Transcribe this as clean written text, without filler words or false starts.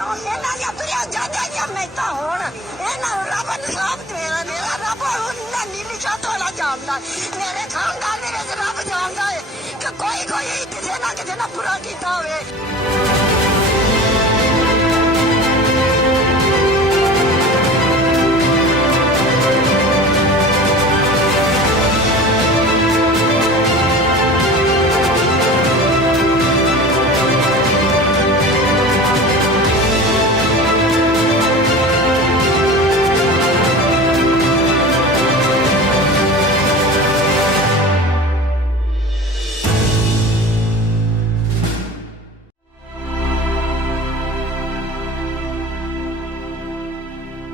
ਇਹਨਾਂ ਦੀਆਂ ਤੁਰਿਆ ਜਾਂਦੇ ਦੀਆਂ ਮੈਤਾਂ ਹੋਣ ਇਹਨਾਂ ਨੂੰ ਰੱਬ ਇਨਸਾਫ ਦੇਣਾ ਮੇਰਾ ਰੱਬ ਉਹਨਾਂ ਨੀਲੀ ਛੱਤ ਵਾਲਾ ਜਾਣਦਾ ਮੇਰੇ ਖਾਨਦਾਨ ਦੇ ਵਿੱਚ ਰੱਬ ਜਾਣਦਾ ਹੈ ਕਿ ਕੋਈ ਕਿਸੇ ਨਾ ਬੁਰਾ ਕੀਤਾ ਹੋਵੇ।